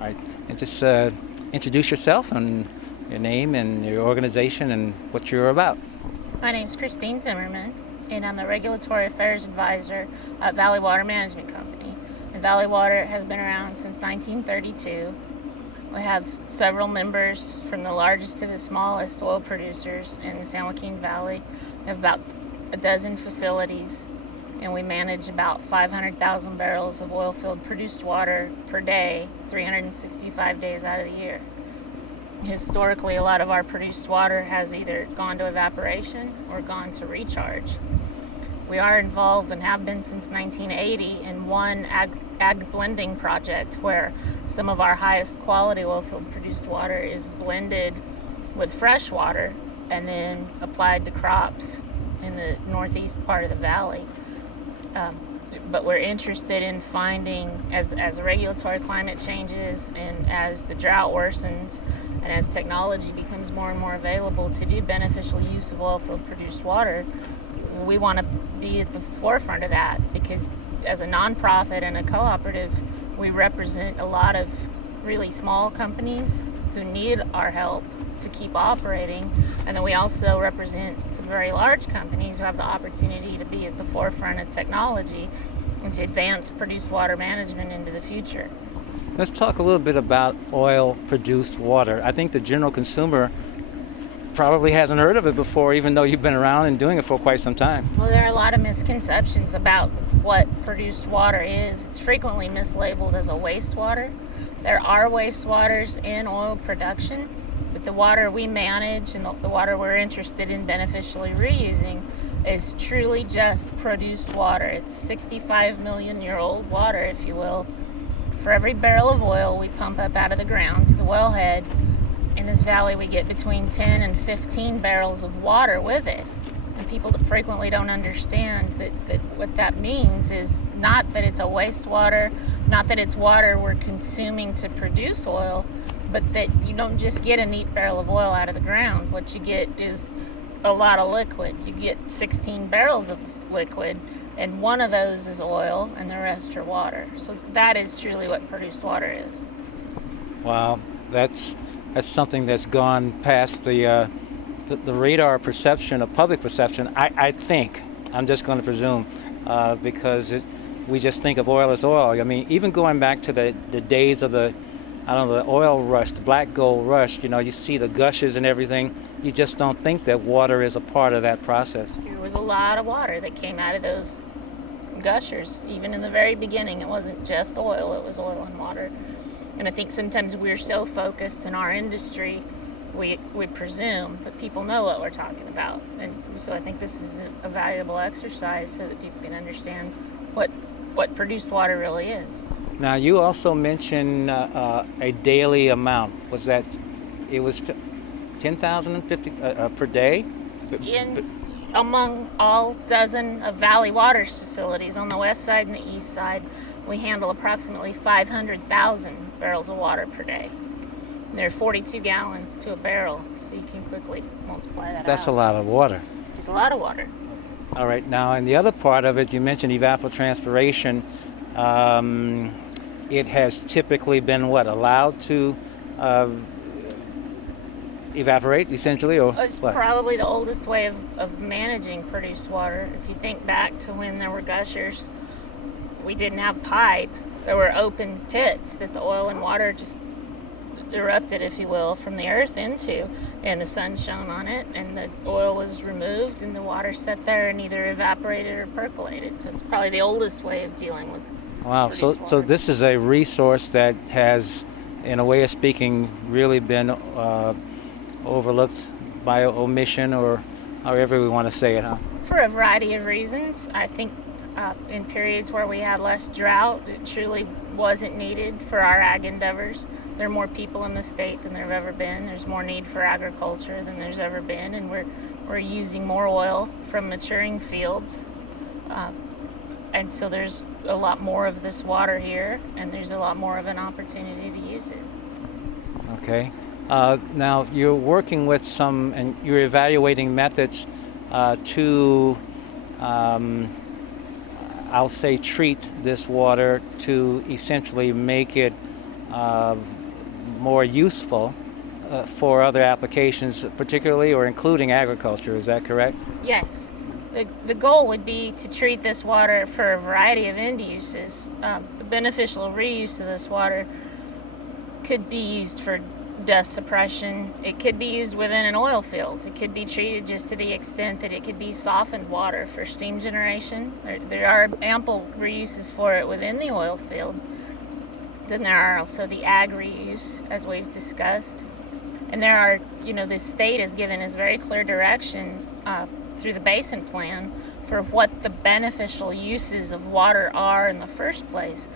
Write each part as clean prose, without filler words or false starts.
All right, and just introduce yourself and your name and your organization and what you're about. My name is Christine Zimmerman, and I'm the Regulatory Affairs Advisor at Valley Water Management Company. And Valley Water has been around since 1932. We have several members from the largest to the smallest oil producers in the San Joaquin Valley. We have about a dozen facilities, and we manage about 500,000 barrels of oil-filled produced water per day, 365 days out of the year. Historically, a lot of our produced water has either gone to evaporation or gone to recharge. We are involved and have been since 1980 in one ag blending project where some of our highest quality oilfield produced water is blended with fresh water and then applied to crops in the northeast part of the valley. But we're interested in finding, as regulatory climate changes and as the drought worsens and as technology becomes more and more available to do beneficial use of oilfield produced water, we want to be at the forefront of that, because as a nonprofit and a cooperative, we represent a lot of really small companies who need our help to keep operating, and then we also represent some very large companies who have the opportunity to be at the forefront of technology and to advance produced water management into the future. Let's talk a little bit about oil-produced water. I think the general consumer probably hasn't heard of it before, even though you've been around and doing it for quite some time. Well, there are a lot of misconceptions about what produced water is. It's frequently mislabeled as a wastewater. There are wastewaters in oil production, but the water we manage and the water we're interested in beneficially reusing is truly just produced water. It's 65 million year old water, if you will. For every barrel of oil we pump up out of the ground to the wellhead, in this valley we get between 10 and 15 barrels of water with it. And people frequently don't understand that what that means is not that it's a wastewater, not that it's water we're consuming to produce oil, but that you don't just get a neat barrel of oil out of the ground. What you get is a lot of liquid. You get 16 barrels of liquid, and one of those is oil and the rest are water. So that is truly what produced water is. Wow, that's something that's gone past the radar perception of public perception. I think, I'm just going to presume, because we just think of oil as oil. I mean, even going back to the days of the oil rush, the black gold rush, you see the gushes and everything. You just don't think that water is a part of that process. There was a lot of water that came out of those gushers. Even in the very beginning, it wasn't just oil, it was oil and water. And I think sometimes we're so focused in our industry, we presume that people know what we're talking about. And so I think this is a valuable exercise so that people can understand what produced water really is. Now, you also mentioned a daily amount. Was that, it was 10,050 per day? Among all dozen of Valley Water's facilities on the west side and the east side, we handle approximately 500,000 barrels of water per day. And there are 42 gallons to a barrel, so you can quickly multiply that That's out. a lot of water. It's a lot of water. All right. Now, in the other part of it, you mentioned evapotranspiration. It has typically been allowed to evaporate, essentially, or It's what? probably the oldest way of managing produced water. If you think back to when there were gushers, we didn't have pipe. There were open pits that the oil and water just erupted, if you will, from the earth into, and the sun shone on it, and the oil was removed, and the water sat there and either evaporated or percolated. So it's probably the oldest way of dealing with Wow. So water. this is a resource that has, in a way of speaking, really been overlooked by omission, or however we want to say it, huh? For a variety of reasons. I think in periods where we had less drought, it truly wasn't needed for our ag endeavors. There are more people in the state than there have ever been. There's more need for agriculture than there's ever been, and we're using more oil from maturing fields. And so there's a lot more of this water here, and there's a lot more of an opportunity to use it. Okay. Now, you're working with some, and you're evaluating methods to, I'll say, treat this water to essentially make it uh, more useful for other applications, particularly or including agriculture. Is that correct? Yes. The goal would be to treat this water for a variety of end uses. The beneficial reuse of this water could be used for dust suppression. It could be used within an oil field. It could be treated just to the extent that it could be softened water for steam generation. There are ample reuses for it within the oil field. Then there are also the ag reuse, as we've discussed. And there are, the state has given us very clear direction through the basin plan for what the beneficial uses of water are in the first place.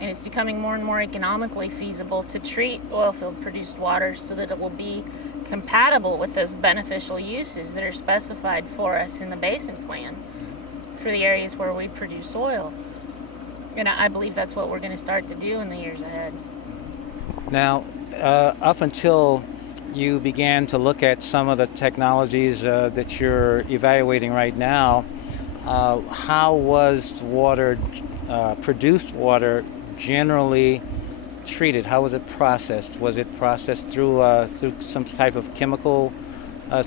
And it's becoming more and more economically feasible to treat oilfield produced water so that it will be compatible with those beneficial uses that are specified for us in the basin plan for the areas where we produce oil. And I believe that's what we're going to start to do in the years ahead. Now, up until you began to look at some of the technologies that you're evaluating right now, how was produced water generally treated? How was it processed? Was it processed through some type of chemical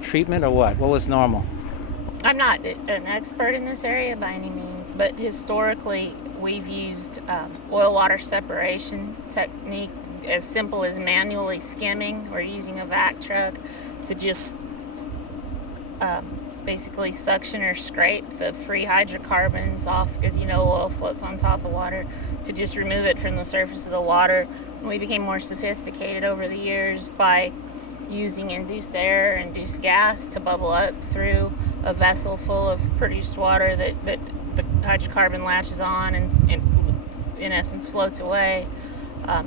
treatment, or what? What was normal? I'm not an expert in this area by any means, but historically we've used oil water separation technique, as simple as manually skimming or using a vac truck to just basically suction or scrape the free hydrocarbons off, because oil floats on top of water, to just remove it from the surface of the water. And we became more sophisticated over the years by using induced air, induced gas to bubble up through a vessel full of produced water that the hydrocarbon latches on and in essence floats away.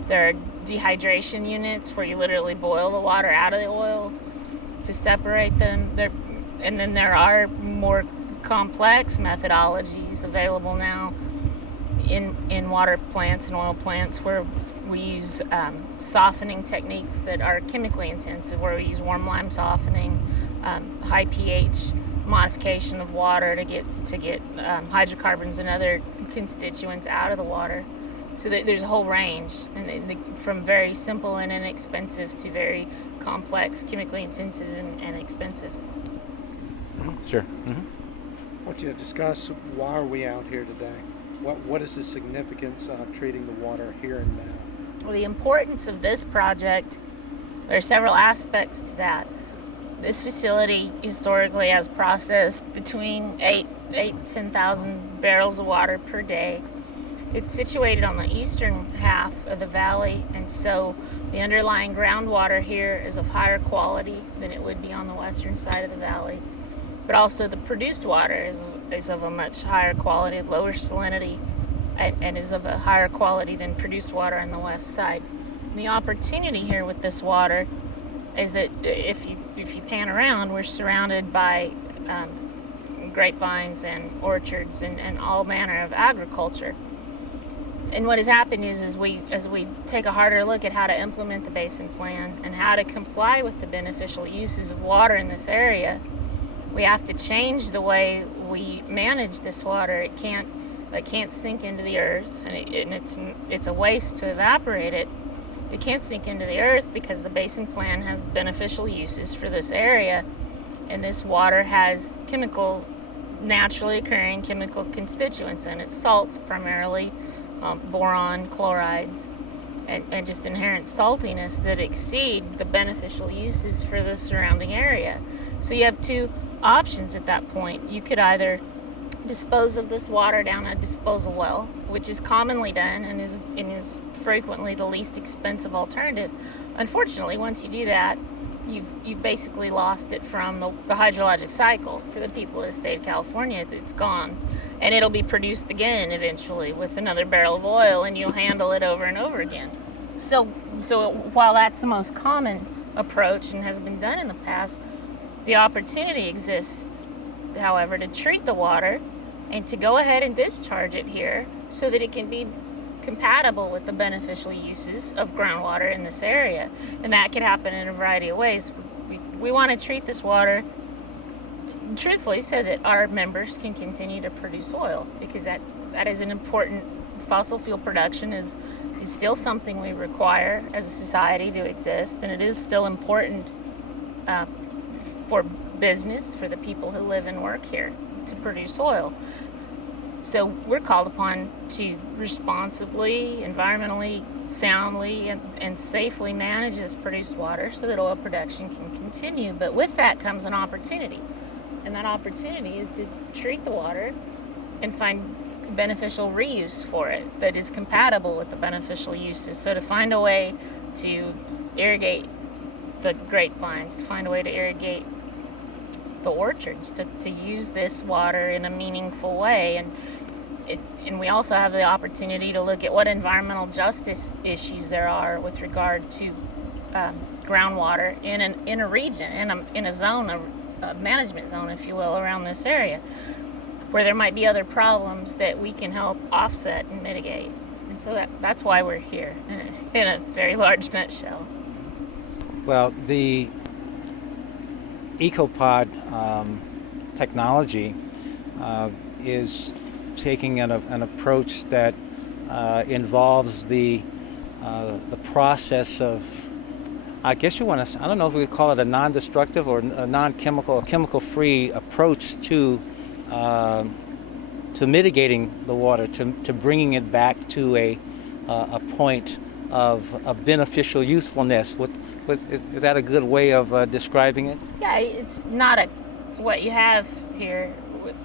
There are dehydration units where you literally boil the water out of the oil to separate them. And then there are more complex methodologies available now in water plants and oil plants where we use softening techniques that are chemically intensive, where we use warm lime softening, high pH modification of water to get hydrocarbons and other constituents out of the water. So there's a whole range, from very simple and inexpensive to very complex, chemically intensive and expensive. Sure. Mm-hmm. I want you to discuss, why are we out here today? What is the significance of treating the water here and now? Well, the importance of this project, there are several aspects to that. This facility historically has processed between 10,000 barrels of water per day. It's situated on the eastern half of the valley, and so the underlying groundwater here is of higher quality than it would be on the western side of the valley. But also the produced water is of a much higher quality, lower salinity, and is of a higher quality than produced water on the west side. And the opportunity here with this water is that if you pan around, we're surrounded by grapevines and orchards and all manner of agriculture. And what has happened is as we take a harder look at how to implement the basin plan and how to comply with the beneficial uses of water in this area, we have to change the way we manage this water. It can't sink into the earth, and it's a waste to evaporate it. It can't sink into the earth because the basin plan has beneficial uses for this area, and this water has naturally occurring chemical constituents in it, salts primarily, boron, chlorides, and just inherent saltiness that exceed the beneficial uses for the surrounding area. So you have two options at that point. You could either dispose of this water down a disposal well, which is commonly done and is frequently the least expensive alternative. Unfortunately, once you do that, you've basically lost it from the hydrologic cycle. For the people of the state of California, it's gone, and it'll be produced again eventually with another barrel of oil, and you'll handle it over and over again. So while that's the most common approach and has been done in the past, the opportunity exists, however, to treat the water and to go ahead and discharge it here so that it can be compatible with the beneficial uses of groundwater in this area. And that could happen in a variety of ways. We want to treat this water truthfully so that our members can continue to produce oil, because that is an important, fossil fuel production is is still something we require as a society to exist, and it is still important for business, for the people who live and work here, to produce oil. So we're called upon to responsibly, environmentally, soundly, and safely manage this produced water so that oil production can continue. But with that comes an opportunity. And that opportunity is to treat the water and find beneficial reuse for it that is compatible with the beneficial uses. So to find a way to irrigate the grapevines, to find a way to irrigate the orchards, to use this water in a meaningful way. And we also have the opportunity to look at what environmental justice issues there are with regard to groundwater in a region, in a zone, a management zone, if you will, around this area, where there might be other problems that we can help offset and mitigate. And so that's why we're here, in a very large nutshell. Well, the EcoPod technology is taking an approach that involves the process of, I guess you want to, I don't know if we would call it a non-destructive or a non-chemical, chemical-free approach to mitigating the water, to bringing it back to a point of beneficial usefulness. Is that a good way of describing it? Yeah, it's not what you have here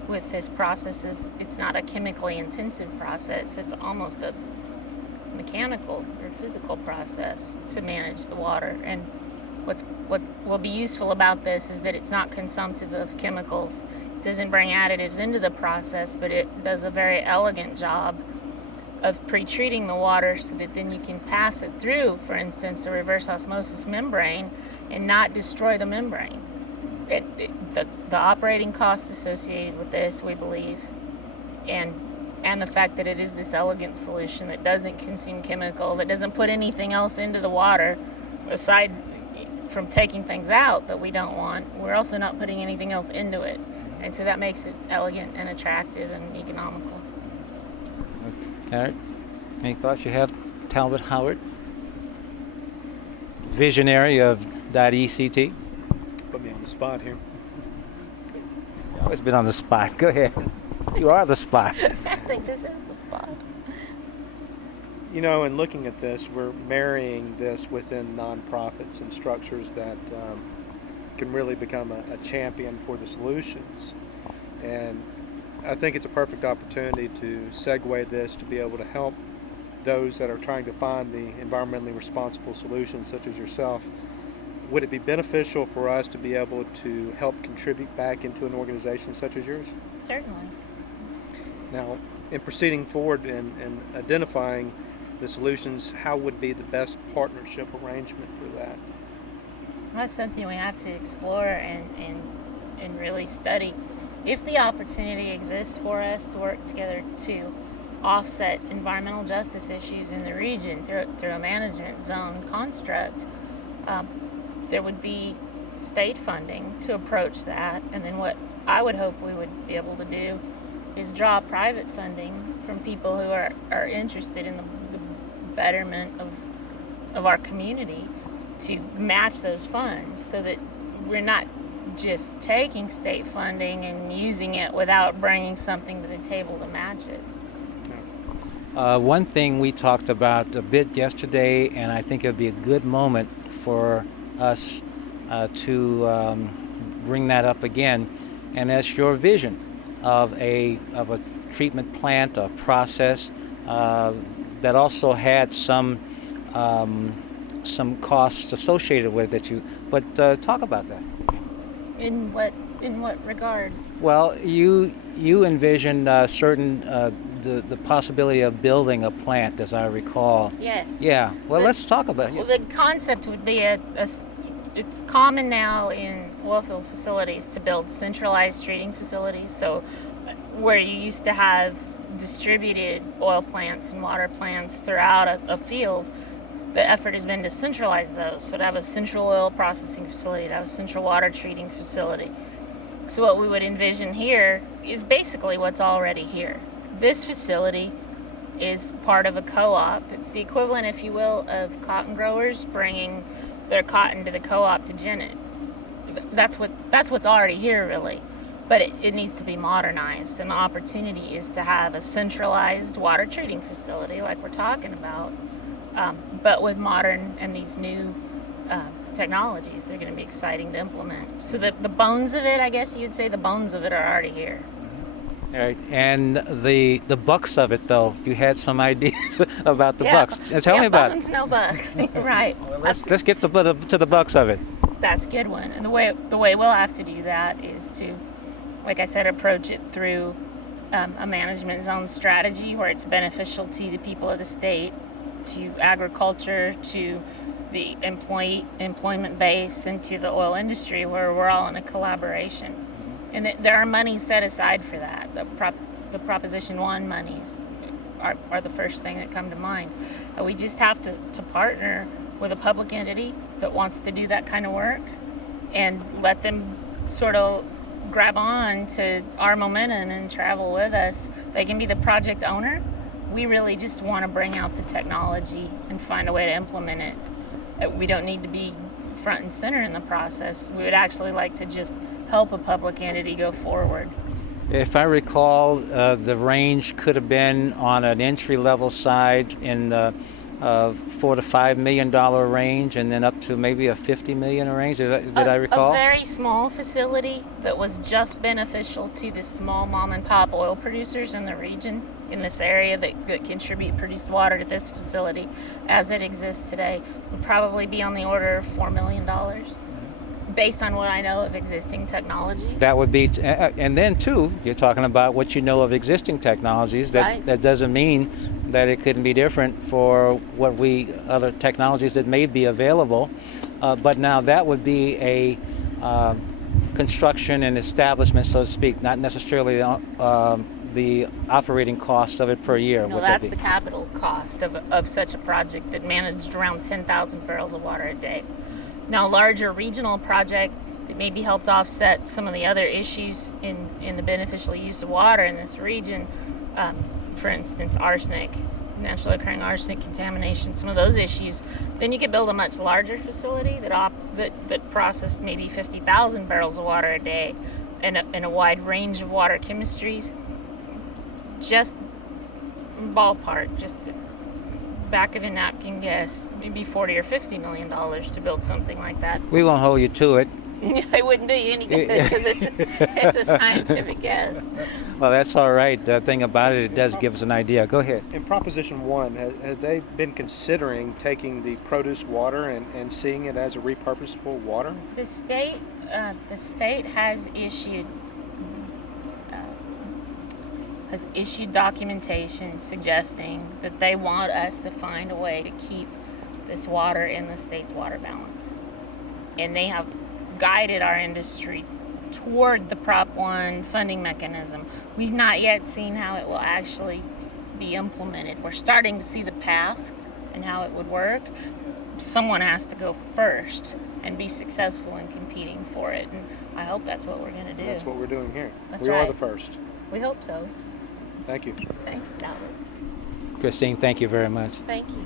with this process is it's not a chemically intensive process. It's almost a mechanical or physical process to manage the water. And what will be useful about this is that it's not consumptive of chemicals. It doesn't bring additives into the process, but it does a very elegant job of pre-treating the water so that then you can pass it through, for instance, a reverse osmosis membrane and not destroy the membrane. The operating costs associated with this, we believe, and the fact that it is this elegant solution that doesn't consume chemical, that doesn't put anything else into the water aside from taking things out that we don't want. We're also not putting anything else into it, and so that makes it elegant and attractive and economical. All right. Any thoughts you have, Talbot Howard? Visionary of .ECT? Put me on the spot here. You've always been on the spot. Go ahead. You are the spot. I think this is the spot. You know, in looking at this, we're marrying this within nonprofits and structures that can really become a champion for the solutions. And I think it's a perfect opportunity to segue this to be able to help those that are trying to find the environmentally responsible solutions, such as yourself. Would it be beneficial for us to be able to help contribute back into an organization such as yours? Certainly. Now, in proceeding forward and identifying the solutions, how would be the best partnership arrangement for that? That's something we have to explore and really study. If the opportunity exists for us to work together to offset environmental justice issues in the region through a management zone construct, there would be state funding to approach that. And then what I would hope we would be able to do is draw private funding from people who are interested in the betterment of our community to match those funds, so that we're not just taking state funding and using it without bringing something to the table to match it. One thing we talked about a bit yesterday, and I think it would be a good moment for us to bring that up again, and that's your vision of a treatment plant, a process that also had some costs associated with it. But talk about that. In what regard? Well, you envisioned certain the possibility of building a plant, as I recall. Yes. Yeah. Well, let's talk about it. Well, the concept would be it's common now in oilfield facilities to build centralized treating facilities. So where you used to have distributed oil plants and water plants throughout a field, the effort has been to centralize those. So to have a central oil processing facility, to have a central water treating facility. So what we would envision here is basically what's already here. This facility is part of a co-op. It's the equivalent, if you will, of cotton growers bringing their cotton to the co-op to gin it. That's what's already here, really. But it needs to be modernized, and the opportunity is to have a centralized water treating facility like we're talking about, but with modern and these new technologies. They're going to be exciting to implement. So the bones of it, I guess you'd say, the bones of it are already here. All right, and the bucks of it, though, you had some ideas about the bucks. Tell me about bones, no bucks. Right. Let's get to the bucks of it. That's a good one. And the way we'll have to do that is to, like I said, approach it through a management zone strategy where it's beneficial to the people of the state, to agriculture, to the employment base, and to the oil industry, where we're all in a collaboration. And there are monies set aside for that. The Proposition 1 monies are the first thing that come to mind. We just have to partner with a public entity that wants to do that kind of work and let them sort of grab on to our momentum and travel with us. They can be the project owner. We really just want to bring out the technology and find a way to implement it. We don't need to be front and center in the process. We would actually like to just help a public entity go forward. If I recall, the range could have been on an entry-level side in the $4 to $5 million range, and then up to maybe a $50 million range. Did I recall? A very small facility that was just beneficial to the small mom and pop oil producers in the region, in this area that contribute produced water to this facility as it exists today, would probably be on the order of $4 million. Based on what I know of existing technologies. That would be, and then too, you're talking about what you know of existing technologies. Right. That doesn't mean that it couldn't be different for other technologies that may be available. But now that would be a construction and establishment, so to speak, not necessarily the operating cost of it per year. No, that's the capital cost of such a project that managed around 10,000 barrels of water a day. Now, a larger regional project that maybe helped offset some of the other issues in the beneficial use of water in this region, for instance, arsenic, naturally occurring arsenic contamination, some of those issues, then you could build a much larger facility that processed maybe 50,000 barrels of water a day in a wide range of water chemistries. Just ballpark, just back of a napkin guess, maybe $40 or $50 million to build something like that. We won't hold you to it. I wouldn't do you any good because it's a scientific guess. Well, that's all right. The thing about it does give us an idea. Go ahead. In Proposition 1, have they been considering taking the produced water and seeing it as a repurposable water? The state has issued documentation suggesting that they want us to find a way to keep this water in the state's water balance. And they have guided our industry toward the Prop 1 funding mechanism. We've not yet seen how it will actually be implemented. We're starting to see the path and how it would work. Someone has to go first and be successful in competing for it. And I hope that's what we're going to do. That's what we're doing here. That's we right. are the first. We hope so. Thank you. Thanks, Dalton. Christine, thank you very much. Thank you.